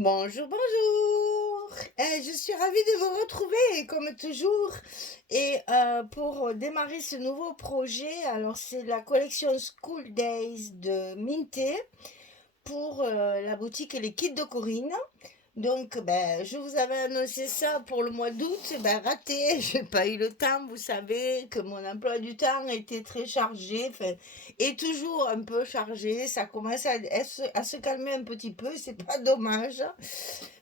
Bonjour, bonjour. Je suis ravie de vous retrouver, comme toujours. Pour démarrer ce nouveau projet, alors c'est la collection School Days de Minté pour la boutique et les kits de Corinne. Donc, ben, je vous avais annoncé ça pour le mois d'août, ben, raté, j'ai pas eu le temps, vous savez que mon emploi du temps était très chargé, enfin, est toujours un peu chargé, ça commence à se calmer un petit peu, c'est pas dommage.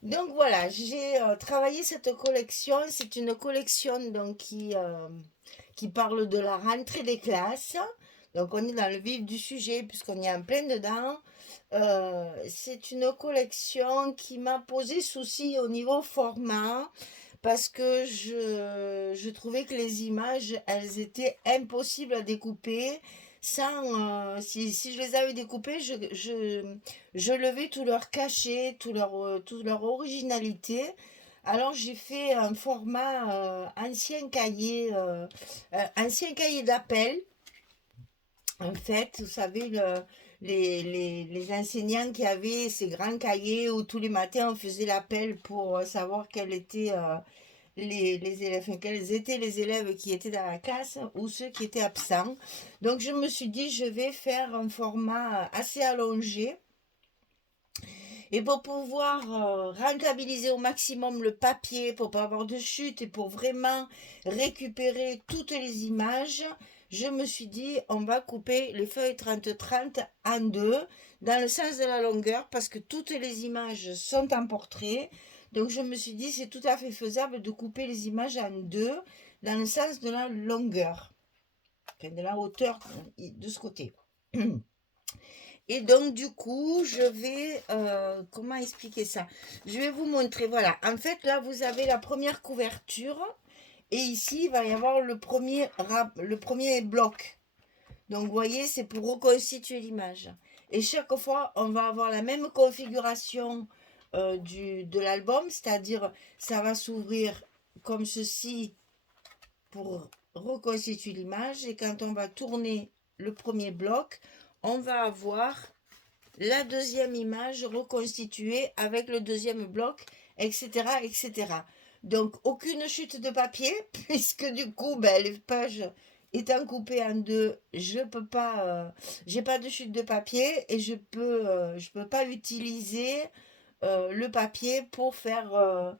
Donc voilà, j'ai travaillé cette collection. C'est une collection donc qui parle de la rentrée des classes. Donc on est dans le vif du sujet puisqu'on est en plein dedans. C'est une collection qui m'a posé souci au niveau format parce que je trouvais que les images, elles étaient impossibles à découper. Si je les avais découpées, je levais tout leur cachet, toute leur originalité. Alors j'ai fait un format ancien cahier d'appel. En fait, vous savez, les enseignants qui avaient ces grands cahiers où tous les matins on faisait l'appel pour savoir quels étaient les élèves, enfin, quels étaient les élèves qui étaient dans la classe ou ceux qui étaient absents. Donc je me suis dit, je vais faire un format assez allongé. Et pour pouvoir rentabiliser au maximum le papier, pour pas avoir de chute et pour vraiment récupérer toutes les images, je me suis dit, on va couper les feuilles 30-30 en deux, dans le sens de la longueur, parce que toutes les images sont en portrait. Donc je me suis dit, c'est tout à fait faisable de couper les images en deux, dans le sens de la longueur, enfin de la hauteur de ce côté. Et donc, du coup, je vais... comment expliquer ça? Je vais vous montrer. Voilà. En fait, là, vous avez la première couverture. Et ici, il va y avoir le premier bloc. Donc, vous voyez, c'est pour reconstituer l'image. Et chaque fois, on va avoir la même configuration de l'album. C'est-à-dire, ça va s'ouvrir comme ceci pour reconstituer l'image. Et quand on va tourner le premier bloc, on va avoir la deuxième image reconstituée avec le deuxième bloc, etc., etc. Donc, aucune chute de papier, puisque du coup, ben, les pages étant coupées en deux, je peux pas, j'ai pas de chute de papier et je peux pas utiliser le papier pour faire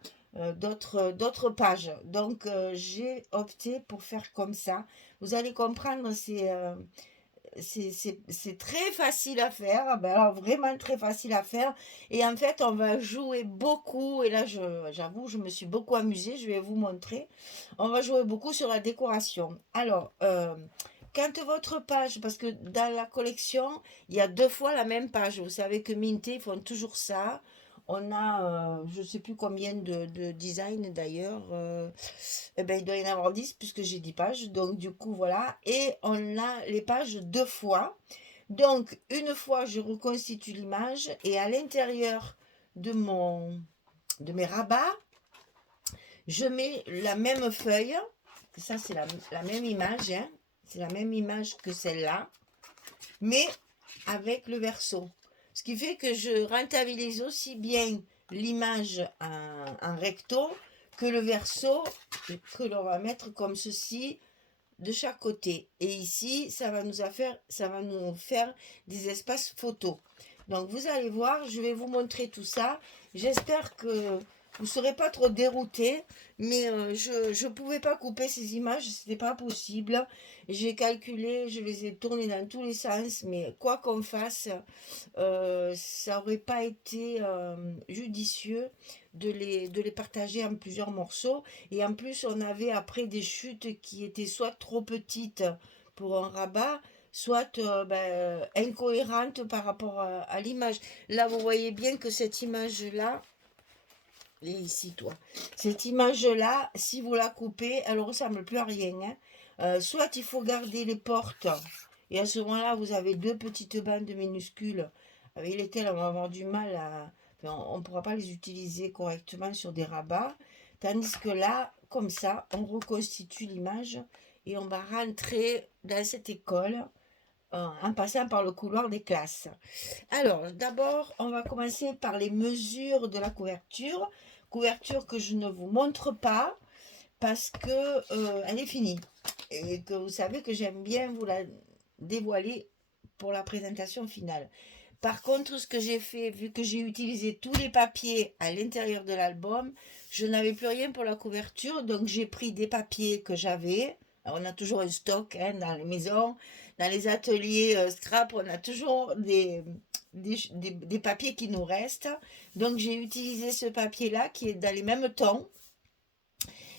d'autres pages. Donc, j'ai opté pour faire comme ça. Vous allez comprendre, c'est très facile à faire, ben alors vraiment très facile à faire. Et en fait, on va jouer beaucoup. Et là, j'avoue, je me suis beaucoup amusée. Je vais vous montrer. On va jouer beaucoup sur la décoration. Alors, quand votre page, parce que dans la collection, il y a deux fois la même page. Vous savez que Minté, ils font toujours ça. On a, je ne sais plus combien de designs d'ailleurs. Eh ben, il doit y en avoir 10 puisque j'ai 10 pages. Donc, du coup, voilà. Et on a les pages deux fois. Donc, une fois, je reconstitue l'image et à l'intérieur de de mes rabats, je mets la même feuille. Ça, c'est la même image, hein. C'est la même image que celle-là, mais avec le verso. Ce qui fait que je rentabilise aussi bien l'image en recto que le verso que l'on va mettre comme ceci de chaque côté. Et ici, ça va nous faire des espaces photos. Donc vous allez voir, je vais vous montrer tout ça. J'espère que vous ne serez pas trop déroutés, mais je ne pouvais pas couper ces images, c'était pas possible. J'ai calculé, je les ai tournées dans tous les sens, mais quoi qu'on fasse, ça aurait pas été judicieux de les partager en plusieurs morceaux. Et en plus, on avait après des chutes qui étaient soit trop petites pour un rabat, soit incohérentes par rapport à l'image. Là, vous voyez bien que cette image-là, et ici, toi, cette image-là, si vous la coupez, elle ne ressemble plus à rien, hein. Soit il faut garder les portes, et à ce moment-là, vous avez deux petites bandes minuscules avec lesquelles on va avoir du mal à... enfin, on ne pourra pas les utiliser correctement sur des rabats. Tandis que là, comme ça, on reconstitue l'image et on va rentrer dans cette école en passant par le couloir des classes. Alors, d'abord, on va commencer par les mesures de la couverture. Couverture que je ne vous montre pas parce que elle est finie. Et que vous savez que j'aime bien vous la dévoiler pour la présentation finale. Par contre, ce que j'ai fait, vu que j'ai utilisé tous les papiers à l'intérieur de l'album, je n'avais plus rien pour la couverture, donc j'ai pris des papiers que j'avais. On a toujours un stock hein, dans les maisons, dans les ateliers scrap, on a toujours des papiers qui nous restent. Donc j'ai utilisé ce papier-là qui est dans les mêmes tons.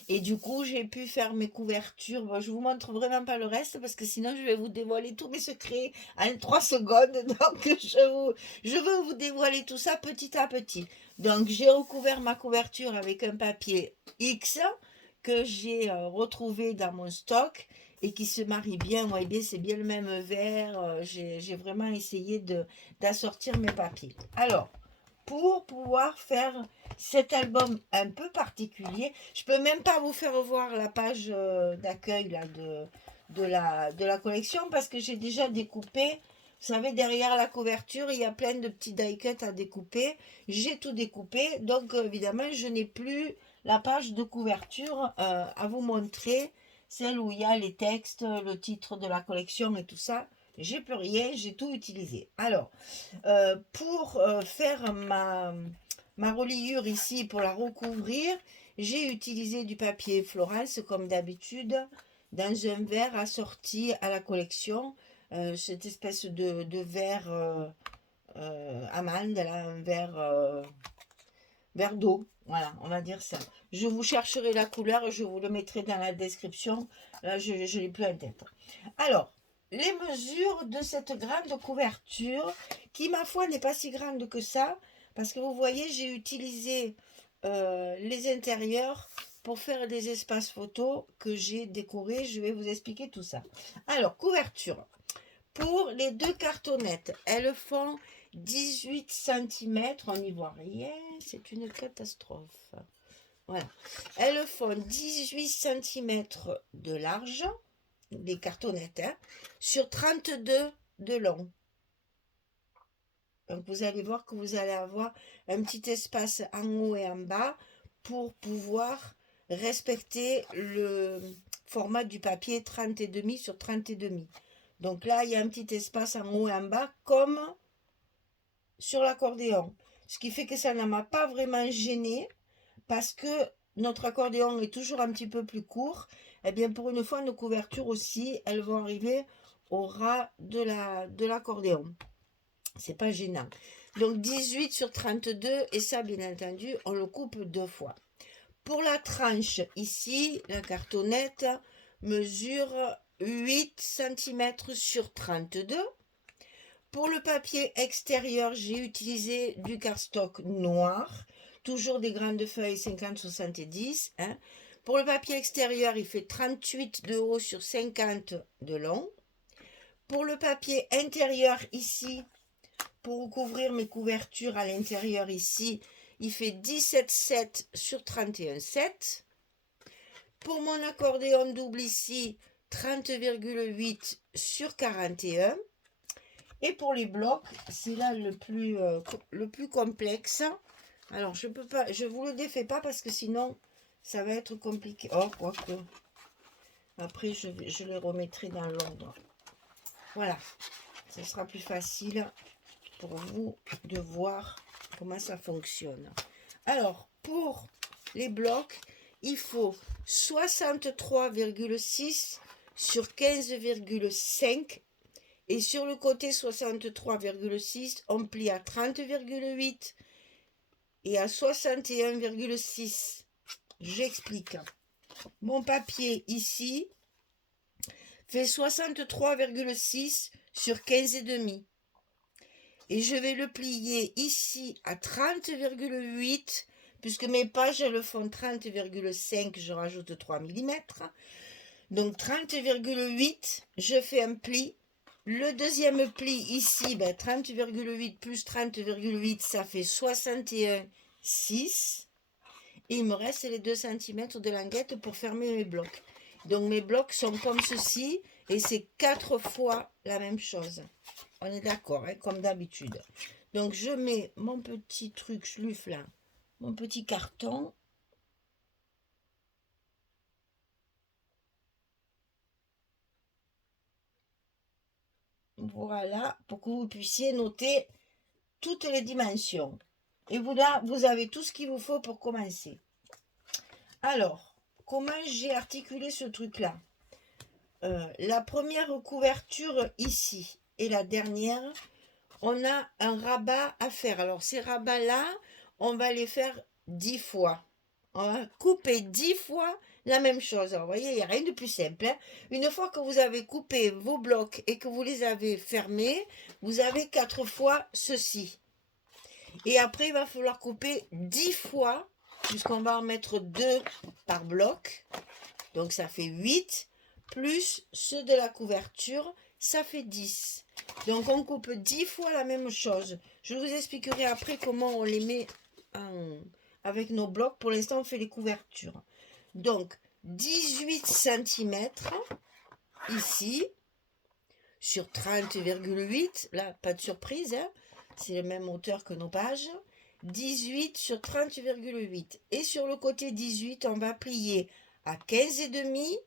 Et du coup, j'ai pu faire mes couvertures. Bon, je vous montre vraiment pas le reste parce que sinon, je vais vous dévoiler tous mes secrets en 3 secondes. Donc, je veux vous dévoiler tout ça petit à petit. Donc, j'ai recouvert ma couverture avec un papier X que j'ai retrouvé dans mon stock et qui se marie bien. Vous voyez bien, c'est bien le même vert. J'ai vraiment essayé d'assortir mes papiers. Alors, pour pouvoir faire cet album un peu particulier. Je peux même pas vous faire voir la page d'accueil là, de la collection parce que j'ai déjà découpé. Vous savez, derrière la couverture, il y a plein de petits die cuts à découper. J'ai tout découpé, donc évidemment, je n'ai plus la page de couverture à vous montrer, celle où il y a les textes, le titre de la collection et tout ça. J'ai plus rien, j'ai tout utilisé. Alors, pour faire ma reliure ici, pour la recouvrir, j'ai utilisé du papier Florence comme d'habitude, dans un verre assorti à la collection. Cette espèce de verre amande, là, un verre d'eau. Voilà, on va dire ça. Je vous chercherai la couleur, je vous le mettrai dans la description. Là, je ne l'ai plus en tête. Alors, les mesures de cette grande couverture, qui ma foi n'est pas si grande que ça, parce que vous voyez, j'ai utilisé les intérieurs pour faire des espaces photos que j'ai décorés. Je vais vous expliquer tout ça. Alors, couverture. Pour les 2 cartonnettes, elles font 18 cm. On n'y voit rien, c'est une catastrophe. Voilà. Elles font 18 cm de large, les cartonnettes, hein, sur 32 de long. Donc vous allez voir que vous allez avoir un petit espace en haut et en bas pour pouvoir respecter le format du papier 30,5 sur 30,5. Donc là, il y a un petit espace en haut et en bas comme sur l'accordéon. Ce qui fait que ça ne m'a pas vraiment gêné parce que notre accordéon est toujours un petit peu plus court. Et bien pour une fois, nos couvertures aussi, elles vont arriver au ras de l'accordéon. C'est pas gênant. Donc 18 sur 32 et ça bien entendu on le coupe 2 fois. Pour la tranche ici, la cartonnette mesure 8 cm sur 32. Pour le papier extérieur, j'ai utilisé du cardstock noir, toujours des grandes feuilles 50-70. Hein. Pour le papier extérieur, il fait 38 de haut sur 50 de long. Pour le papier intérieur ici, pour couvrir mes couvertures à l'intérieur ici, il fait 17,7 sur 31,7. Pour mon accordéon double ici, 30,8 sur 41. Et pour les blocs, c'est là le plus complexe. Alors, je peux pas, je vous le défais pas parce que sinon, ça va être compliqué. Oh, quoique. Après, je les remettrai dans l'ordre. Voilà. Ce sera plus facile pour vous de voir comment ça fonctionne. Alors, pour les blocs, il faut 63,6 sur 15,5 et sur le côté 63,6, on plie à 30,8 et à 61,6. J'explique. Mon papier ici fait 63,6 sur 15,5. Et je vais le plier ici à 30,8, puisque mes pages elles font 30,5, je rajoute 3 mm. Donc 30,8, je fais un pli. Le deuxième pli ici, 30,8 plus 30,8, ça fait 61,6. Et il me reste les 2 cm de languette pour fermer mes blocs. Donc mes blocs sont comme ceci, et c'est 4 fois la même chose. On est d'accord, hein, comme d'habitude. Donc, je mets mon petit truc schluf là, mon petit carton. Voilà, pour que vous puissiez noter toutes les dimensions. Et vous, là, vous avez tout ce qu'il vous faut pour commencer. Alors, comment j'ai articulé ce truc-là? La première couverture ici et la dernière, on a un rabat à faire. Alors, ces rabats-là, on va les faire 10 fois. On va couper 10 fois la même chose. Alors, vous voyez, il n'y a rien de plus simple, hein. Une fois que vous avez coupé vos blocs et que vous les avez fermés, vous avez 4 fois ceci. Et après, il va falloir couper 10 fois, puisqu'on va en mettre 2 par bloc. Donc, ça fait 8, plus ceux de la couverture, ça fait 10. Donc, on coupe 10 fois la même chose. Je vous expliquerai après comment on les met avec nos blocs. Pour l'instant, on fait les couvertures. Donc, 18 cm ici, sur 30,8. Là, pas de surprise, hein, c'est la même hauteur que nos pages. 18 sur 30,8. Et sur le côté 18, on va plier à 15,5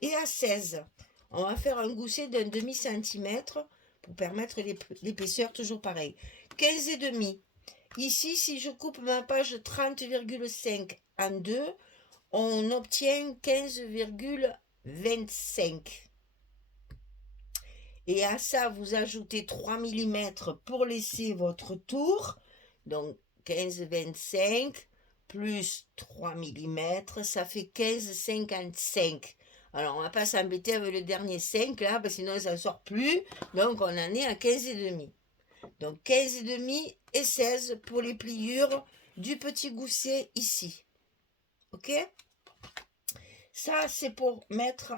et à 16. On va faire un gousset d'un demi-centimètre pour permettre l'épaisseur toujours pareil. 15,5. Ici, si je coupe ma page 30,5 en 2, on obtient 15,25. Et à ça, vous ajoutez 3 mm pour laisser votre tour. Donc, 15,25 plus 3 mm, ça fait 15,55. Alors, on ne va pas s'embêter avec le dernier 5 là, parce que sinon ça ne sort plus. Donc, on en est à 15,5. Donc, 15,5 et 16 pour les pliures du petit gousset ici. Ok? Ça, c'est pour mettre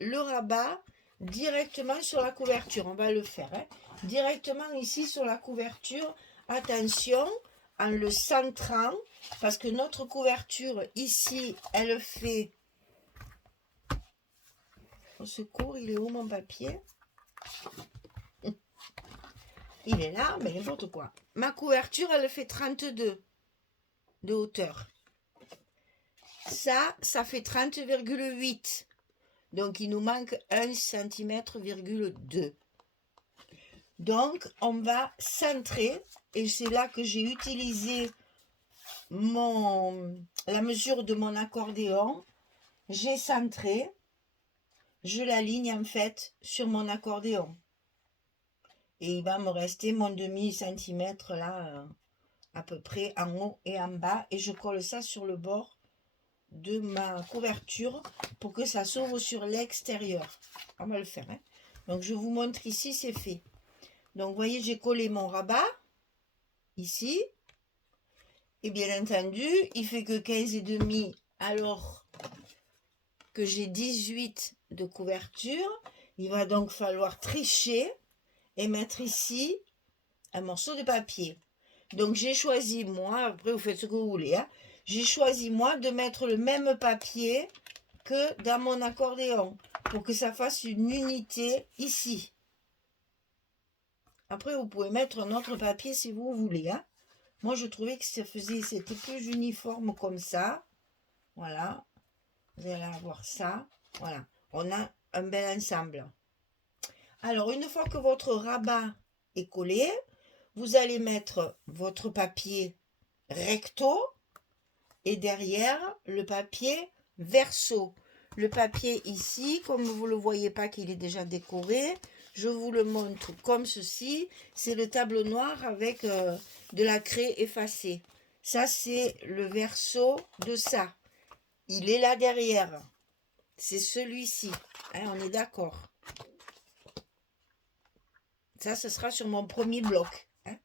le rabat directement sur la couverture. On va le faire, hein. Directement ici sur la couverture. Attention, en le centrant, parce que notre couverture ici, elle fait... Au secours, il est où mon papier? Il est là, mais n'importe quoi. Ma couverture, elle fait 32 de hauteur. Ça fait 30,8. Donc, il nous manque 1 cm,2 cm. Donc, on va centrer, et c'est là que j'ai utilisé la mesure de mon accordéon. J'ai centré, je l'aligne en fait sur mon accordéon. Et il va me rester mon demi-centimètre là, à peu près en haut et en bas. Et je colle ça sur le bord de ma couverture pour que ça s'ouvre sur l'extérieur. On va le faire, hein. Donc, je vous montre ici, c'est fait. Donc, vous voyez, j'ai collé mon rabat ici. Et bien entendu, il fait que 15,5 alors que j'ai 18 de couverture. Il va donc falloir tricher et mettre ici un morceau de papier. Donc, j'ai choisi, moi, après vous faites ce que vous voulez, hein, j'ai choisi, moi, de mettre le même papier que dans mon accordéon pour que ça fasse une unité ici. Après, vous pouvez mettre un autre papier si vous voulez, hein. Moi, je trouvais que c'était plus uniforme comme ça. Voilà. Vous allez avoir ça. Voilà. On a un bel ensemble. Alors, une fois que votre rabat est collé, vous allez mettre votre papier recto et derrière le papier verso. Le papier ici, comme vous ne le voyez pas qu'il est déjà décoré, je vous le montre comme ceci. C'est le tableau noir avec de la craie effacée. Ça, c'est le verso de ça. Il est là derrière. C'est celui-ci. Hein, on est d'accord. Ça, ce sera sur mon premier bloc. Hein.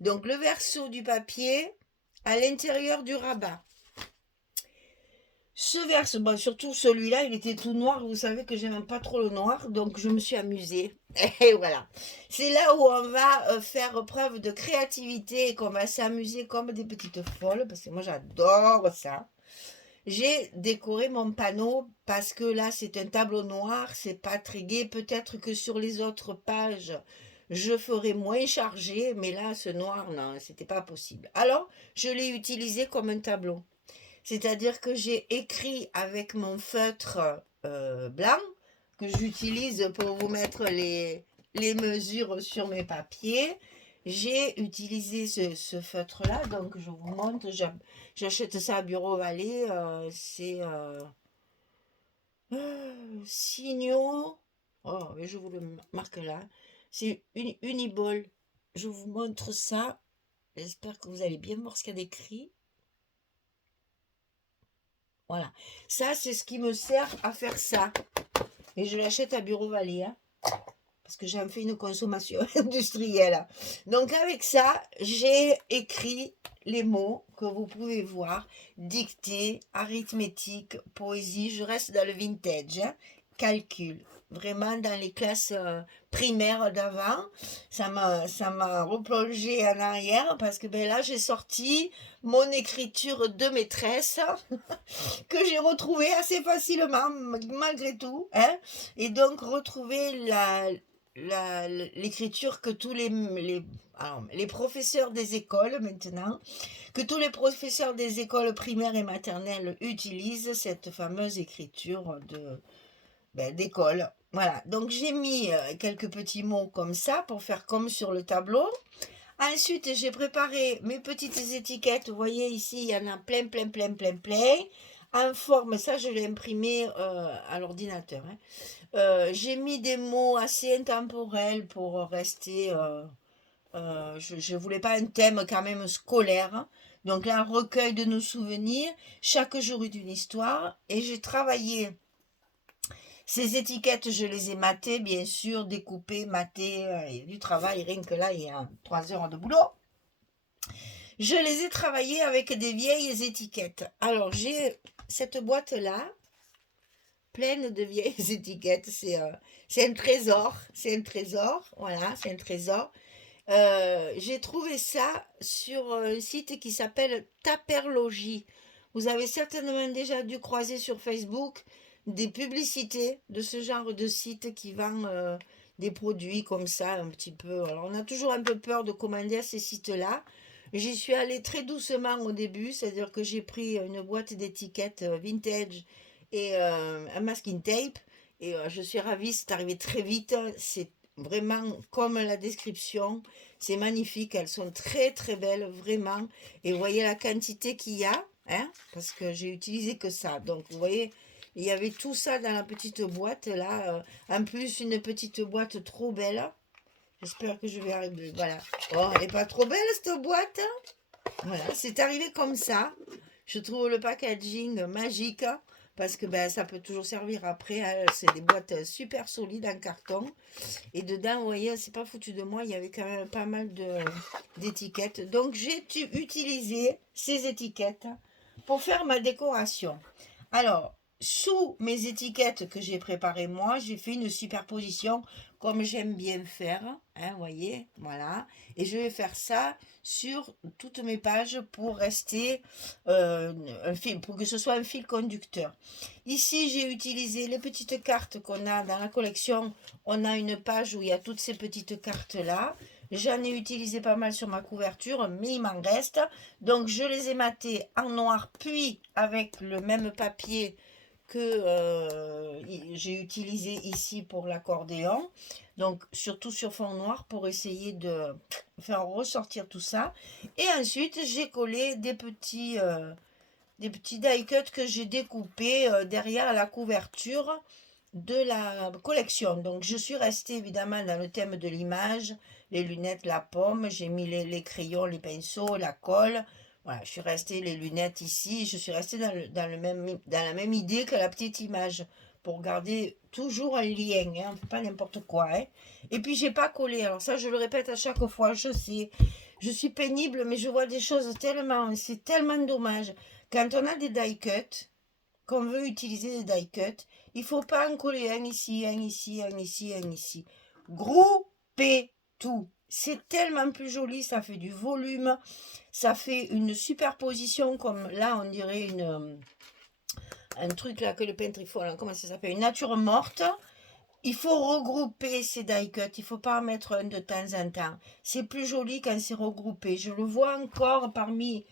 Donc, le verso du papier à l'intérieur du rabat. Ce verso, bon, surtout celui-là, il était tout noir. Vous savez que j'aime pas trop le noir, donc je me suis amusée. Et voilà. C'est là où on va faire preuve de créativité et qu'on va s'amuser comme des petites folles, parce que moi j'adore ça. j'ai décoré mon panneau parce que là, c'est un tableau noir, c'est pas très gai. Peut-être que sur les autres pages, je ferai moins chargé, mais là, ce noir, non, c'était pas possible. Alors, je l'ai utilisé comme un tableau. C'est-à-dire que j'ai écrit avec mon feutre blanc, que j'utilise pour vous mettre les mesures sur mes papiers. J'ai utilisé ce feutre-là, donc je vous montre, j'achète ça à Bureau Vallée, c'est Signaux, oh, mais je vous le marque là, c'est Uniball. Je vous montre ça, j'espère que vous allez bien voir ce qu'il y a d'écrit. Voilà, ça c'est ce qui me sert à faire ça. Et je l'achète à Bureau Vallée, hein, parce que j'en fais une consommation industrielle. Donc avec ça, j'ai écrit les mots que vous pouvez voir, dictée, arithmétique, poésie, je reste dans le vintage, hein, calcul. Vraiment dans les classes primaires d'avant, ça m'a replongé en arrière parce que ben là j'ai sorti mon écriture de maîtresse que j'ai retrouvée assez facilement malgré tout, hein, et donc retrouver l'écriture que tous alors, les professeurs des écoles maintenant, que tous les professeurs des écoles primaires et maternelles utilisent cette fameuse écriture d'école. Voilà, donc j'ai mis quelques petits mots comme ça pour faire comme sur le tableau. Ensuite, j'ai préparé mes petites étiquettes. Vous voyez ici, il y en a plein, plein, plein, plein, plein. En forme, ça je l'ai imprimé à l'ordinateur, hein. J'ai mis des mots assez intemporels pour rester. Je ne voulais pas un thème quand même scolaire, hein. Donc là, un recueil de nos souvenirs. Chaque jour est une histoire. Et j'ai travaillé ces étiquettes, je les ai matées, bien sûr, découpées, matées. Il y a du travail, rien que là, il y a 3 heures de boulot. Je les ai travaillées avec des vieilles étiquettes. Alors, j'ai cette boîte-là, pleine de vieilles étiquettes. C'est un trésor. C'est un trésor. Voilà, c'est un trésor. J'ai trouvé ça sur un site qui s'appelle Taperlogie. Vous avez certainement déjà dû croiser sur Facebook des publicités de ce genre de site qui vend des produits comme ça, un petit peu. Alors, on a toujours un peu peur de commander à ces sites-là. J'y suis allée très doucement au début, c'est-à-dire que j'ai pris une boîte d'étiquettes vintage et un masking tape. Et je suis ravie, c'est arrivé très vite. C'est vraiment comme la description. C'est magnifique, elles sont très très belles, vraiment. Et vous voyez la quantité qu'il y a, hein, parce que j'ai utilisé que ça. Donc vous voyez, il y avait tout ça dans la petite boîte là. En plus, une petite boîte trop belle. J'espère que je vais arriver. Voilà. Oh, elle n'est pas trop belle cette boîte, hein. Voilà, c'est arrivé comme ça. Je trouve le packaging magique parce que ben, ça peut toujours servir après, hein. C'est des boîtes super solides en carton. Et dedans, vous voyez, c'est pas foutu de moi, il y avait quand même pas mal d'étiquettes. Donc j'ai utilisé ces étiquettes pour faire ma décoration. Alors, sous mes étiquettes que j'ai préparées moi, j'ai fait une superposition comme j'aime bien faire, hein, vous voyez, voilà. Et je vais faire ça sur toutes mes pages pour rester un fil, pour que ce soit un fil conducteur. Ici, j'ai utilisé les petites cartes qu'on a dans la collection. On a une page où il y a toutes ces petites cartes-là. J'en ai utilisé pas mal sur ma couverture, mais il m'en reste. Donc, je les ai matées en noir, puis avec le même papier que j'ai utilisé ici pour l'accordéon. Donc, surtout sur fond noir pour essayer de faire ressortir tout ça. Et ensuite, j'ai collé des petits die cuts que j'ai découpés derrière la couverture de la collection. Donc, je suis restée évidemment dans le thème de l'image, les lunettes, la pomme, j'ai mis les crayons, les pinceaux, la colle. Voilà, je suis restée les lunettes ici, je suis restée dans la même idée que la petite image pour garder toujours un lien, hein, pas n'importe quoi, hein. Et puis, j'ai pas collé. Alors, ça, je le répète à chaque fois, je sais. Je suis pénible, mais je vois des choses tellement, c'est tellement dommage. Quand on a des die cuts, qu'on veut utiliser des die cuts, il faut pas en coller un ici, un ici, un ici, un ici. Groupez tout. C'est tellement plus joli, ça fait du volume, ça fait une superposition comme là on dirait un truc là que le peintre, il faut, là, comment ça s'appelle? Une nature morte. Il faut regrouper ces die cuts, il ne faut pas en mettre un de temps en temps. C'est plus joli quand c'est regroupé. Je le vois encore parmi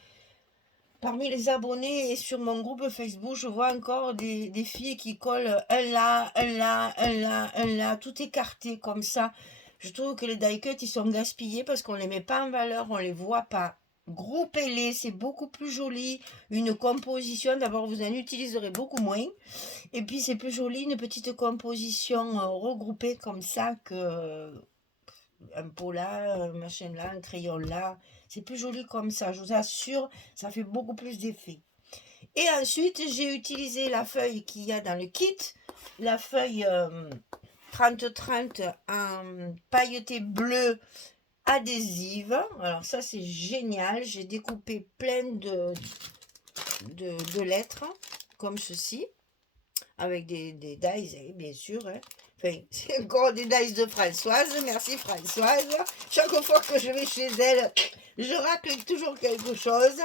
les abonnés et sur mon groupe Facebook, je vois encore des filles qui collent un là, un là, un là, un là, tout écarté comme ça. Je trouve que les die cuts, ils sont gaspillés parce qu'on ne les met pas en valeur, on ne les voit pas. Groupez-les, c'est beaucoup plus joli. Une composition, d'abord vous en utiliserez beaucoup moins. Et puis c'est plus joli, une petite composition regroupée comme ça que un pot là, un machin là, un crayon là. C'est plus joli comme ça, je vous assure, ça fait beaucoup plus d'effet. Et ensuite, j'ai utilisé la feuille qu'il y a dans le kit, la feuille 30-30 en pailleté bleu adhésive. Alors ça, c'est génial. J'ai découpé plein de lettres, comme ceci, avec des dies, bien sûr. Hein. Enfin, c'est encore des dice de Françoise. Merci Françoise. Chaque fois que je vais chez elle, je racle toujours quelque chose.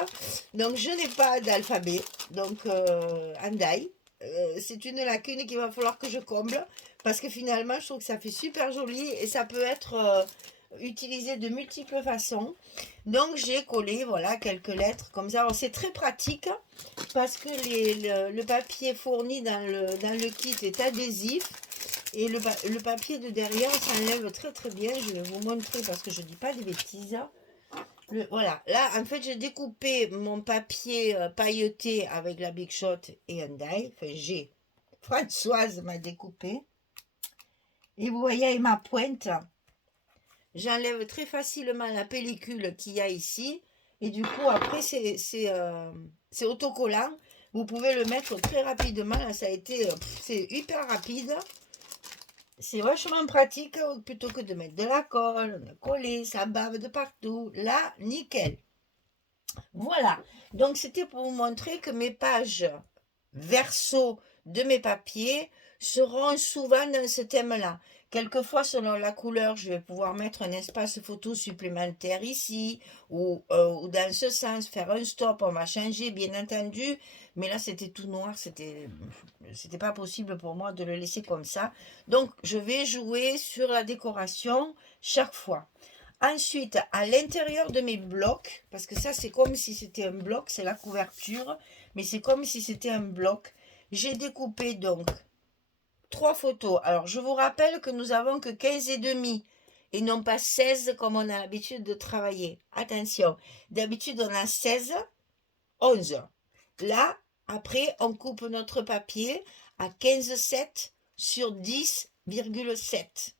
Donc, je n'ai pas d'alphabet. Donc, en die. C'est une lacune qu'il va falloir que je comble. Parce que finalement, je trouve que ça fait super joli. Et ça peut être utilisé de multiples façons. Donc, j'ai collé, voilà, quelques lettres comme ça. C'est très pratique. Parce que le papier fourni dans le kit est adhésif. Et le papier de derrière s'enlève très très bien. Je vais vous montrer parce que je ne dis pas des bêtises. Voilà, là en fait j'ai découpé mon papier pailleté avec la Big Shot et un die. Enfin Françoise m'a découpé. Et vous voyez avec ma pointe, j'enlève très facilement la pellicule qu'il y a ici. Et du coup après c'est autocollant. Vous pouvez le mettre très rapidement. Là ça a été, c'est hyper rapide. C'est vachement pratique plutôt que de mettre de la colle, de coller, ça bave de partout. Là, nickel. Voilà. Donc, c'était pour vous montrer que mes pages verso de mes papiers seront souvent dans ce thème-là. Quelquefois, selon la couleur, je vais pouvoir mettre un espace photo supplémentaire ici ou dans ce sens, faire un stop, on va changer, bien entendu. Mais là, c'était tout noir, c'était pas possible pour moi de le laisser comme ça. Donc, je vais jouer sur la décoration chaque fois. Ensuite, à l'intérieur de mes blocs, parce que ça, c'est comme si c'était un bloc, c'est la couverture, mais c'est comme si c'était un bloc. J'ai découpé donc 3 photos. Alors, je vous rappelle que nous avons que 15 et demi et non pas 16 comme on a l'habitude de travailler. Attention, d'habitude on a 16, 11. Là, après, on coupe notre papier à 15,7 sur 10,7.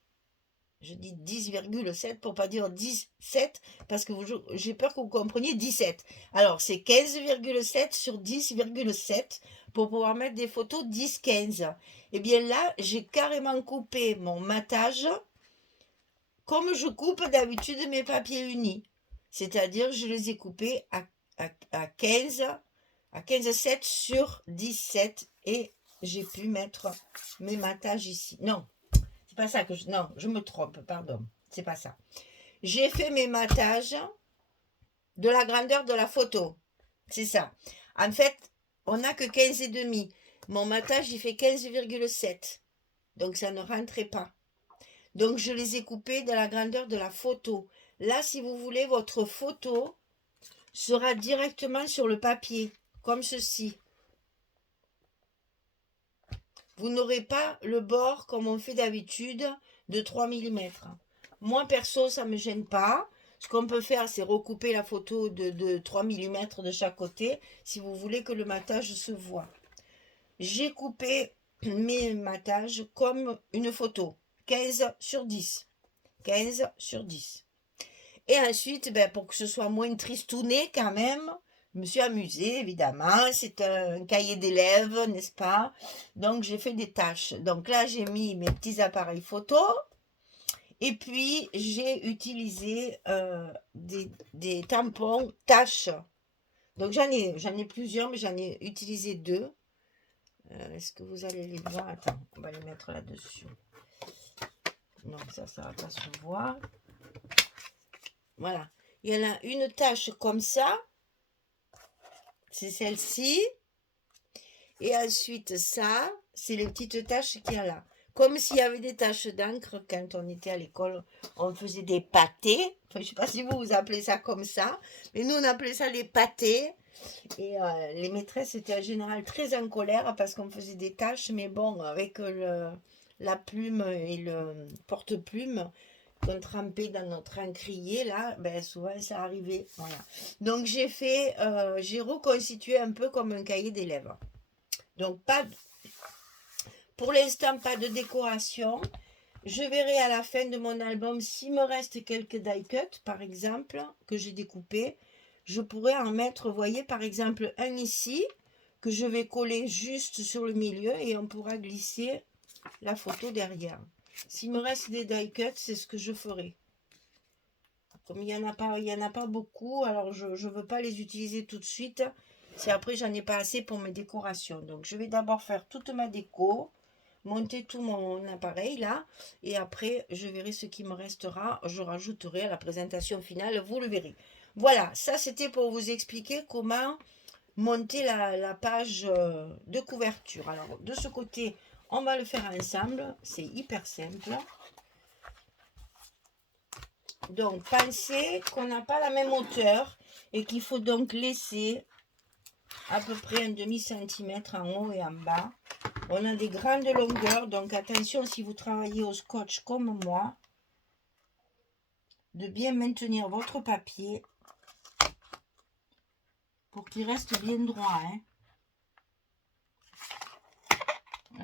Je dis 10,7 pour pas dire 17 parce que j'ai peur que vous compreniez 17. Alors, c'est 15,7 sur 10,7 pour pouvoir mettre des photos 10-15. Et bien là, j'ai carrément coupé mon matage comme je coupe d'habitude mes papiers unis. C'est-à-dire, je les ai coupés à 15, à 15,7 sur 17 et j'ai pu mettre mes matages ici. Non, c'est pas ça que je... Non, je me trompe, pardon. C'est pas ça. J'ai fait mes matages de la grandeur de la photo. C'est ça. En fait, on n'a que 15 et demi. Mon matage, il fait 15,7. Donc, ça ne rentrait pas. Donc, je les ai coupés de la grandeur de la photo. Là, si vous voulez, votre photo sera directement sur le papier, comme ceci. Vous n'aurez pas le bord, comme on fait d'habitude, de 3 mm. Moi, perso, ça ne me gêne pas. Ce qu'on peut faire, c'est recouper la photo de 3 mm de chaque côté, si vous voulez que le matage se voit. J'ai coupé mes matages comme une photo. 15 sur 10. 15 sur 10. Et ensuite, pour que ce soit moins tristouné quand même, je me suis amusée, évidemment. C'est un cahier d'élèves, n'est-ce pas? Donc, j'ai fait des tâches. Donc là, j'ai mis mes petits appareils photo. Et puis, j'ai utilisé des tampons tâches. Donc, j'en ai plusieurs, mais j'en ai utilisé 2. Est-ce que vous allez les voir? Attends, on va les mettre là-dessus. Non, ça ne va pas se voir. Voilà. Il y en a une tache comme ça. C'est celle-ci. Et ensuite, ça, c'est les petites taches qu'il y a là. Comme s'il y avait des taches d'encre quand on était à l'école, on faisait des pâtés. Enfin, je ne sais pas si vous appelez ça comme ça, mais nous on appelait ça les pâtés. Et les maîtresses étaient en général très en colère parce qu'on faisait des tâches, mais bon, avec la plume et le porte-plume qu'on trempait dans notre encrier, là, ben souvent ça arrivait. Voilà. Donc j'ai reconstitué un peu comme un cahier d'élèves. Donc pour l'instant, pas de décoration. Je verrai à la fin de mon album s'il me reste quelques die cuts, par exemple, que j'ai découpés. Je pourrais en mettre, vous voyez, par exemple, un ici, que je vais coller juste sur le milieu et on pourra glisser la photo derrière. S'il me reste des die cuts, c'est ce que je ferai. Comme il n'y en a pas beaucoup, alors je ne veux pas les utiliser tout de suite. C'est après, j'en ai pas assez pour mes décorations. Donc, je vais d'abord faire toute ma déco, monter tout mon appareil là, et après, je verrai ce qui me restera. Je rajouterai à la présentation finale, vous le verrez. Voilà, ça c'était pour vous expliquer comment monter la page de couverture. Alors, de ce côté, on va le faire ensemble. C'est hyper simple. Donc, pensez qu'on n'a pas la même hauteur et qu'il faut donc laisser à peu près un demi-centimètre en haut et en bas. On a des grandes longueurs, donc attention si vous travaillez au scotch comme moi, de bien maintenir votre papier pour qu'il reste bien droit. Hein.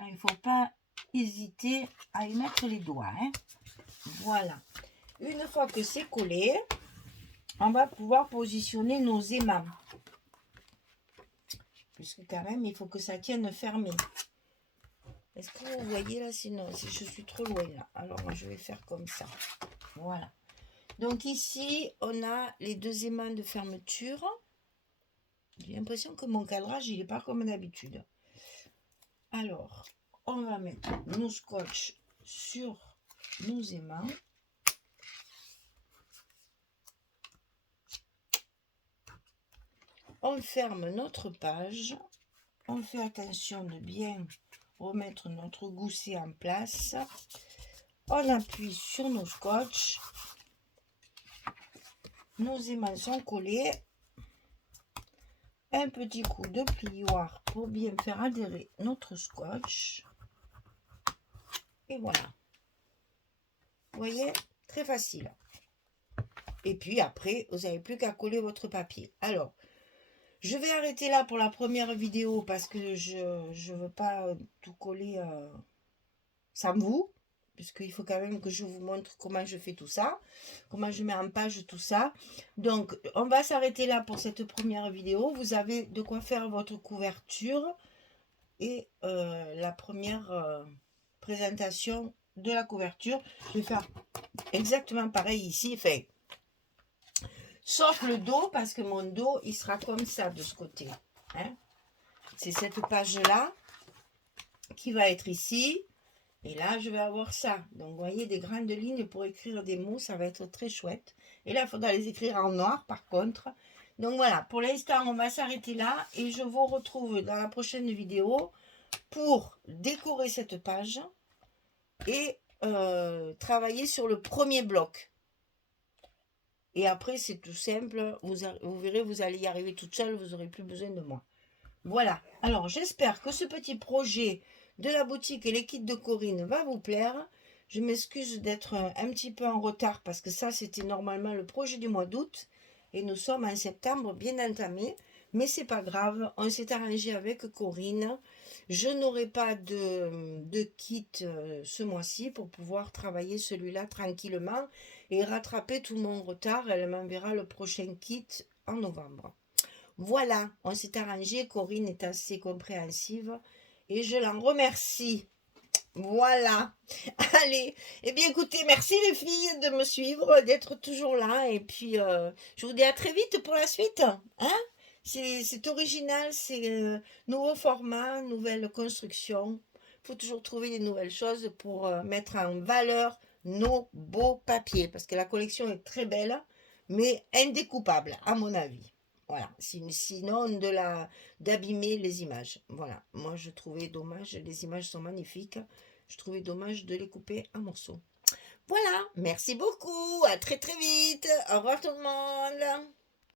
Il ne faut pas hésiter à y mettre les doigts. Hein. Voilà. Une fois que c'est collé, on va pouvoir positionner nos aimants. Puisque quand même, il faut que ça tienne fermé. Est-ce que vous voyez là? Sinon, si je suis trop loin là. Alors, je vais faire comme ça. Voilà. Donc ici, on a les deux aimants de fermeture. J'ai l'impression que mon cadrage, il n'est pas comme d'habitude. Alors, on va mettre nos scotch sur nos aimants. On ferme notre page. On fait attention de bien remettre notre gousset en place. On appuie sur nos scotch. Nos aimants sont collés. Un petit coup de plioir pour bien faire adhérer notre scotch. Et voilà. Vous voyez, très facile. Et puis après, vous n'avez plus qu'à coller votre papier. Alors, je vais arrêter là pour la première vidéo parce que je ne veux pas tout coller sans vous. Puisqu'il faut quand même que je vous montre comment je fais tout ça. Comment je mets en page tout ça. Donc, on va s'arrêter là pour cette première vidéo. Vous avez de quoi faire votre couverture. Et la première présentation de la couverture. Je vais faire exactement pareil ici. Enfin, sauf le dos, parce que mon dos, il sera comme ça de ce côté. Hein. C'est cette page-là qui va être ici. Et là, je vais avoir ça. Donc, vous voyez, des grandes lignes pour écrire des mots, ça va être très chouette. Et là, il faudra les écrire en noir, par contre. Donc, voilà, pour l'instant, on va s'arrêter là. Et je vous retrouve dans la prochaine vidéo pour décorer cette page et travailler sur le premier bloc. Et après, c'est tout simple. Vous verrez, vous allez y arriver toute seule. Vous n'aurez plus besoin de moi. Voilà. Alors, j'espère que ce petit projet de la boutique et les kits de Corinne va vous plaire. Je m'excuse d'être un petit peu en retard parce que ça, c'était normalement le projet du mois d'août. Et nous sommes en septembre bien entamé. Mais c'est pas grave. On s'est arrangé avec Corinne. Je n'aurai pas de kit ce mois-ci pour pouvoir travailler celui-là tranquillement et rattraper tout mon retard. Elle m'enverra le prochain kit en novembre. Voilà, on s'est arrangé. Corinne est assez compréhensive et je l'en remercie. Voilà. Allez, eh bien écoutez, merci les filles de me suivre, d'être toujours là. Et puis, je vous dis à très vite pour la suite. Hein? C'est original, c'est nouveau format, nouvelle construction. Il faut toujours trouver des nouvelles choses pour mettre en valeur nos beaux papiers. Parce que la collection est très belle, mais indécoupable, à mon avis. Voilà, sinon d'abîmer les images. Voilà, moi je trouvais dommage, les images sont magnifiques, je trouvais dommage de les couper en morceaux. Voilà, merci beaucoup, à très très vite, au revoir tout le monde.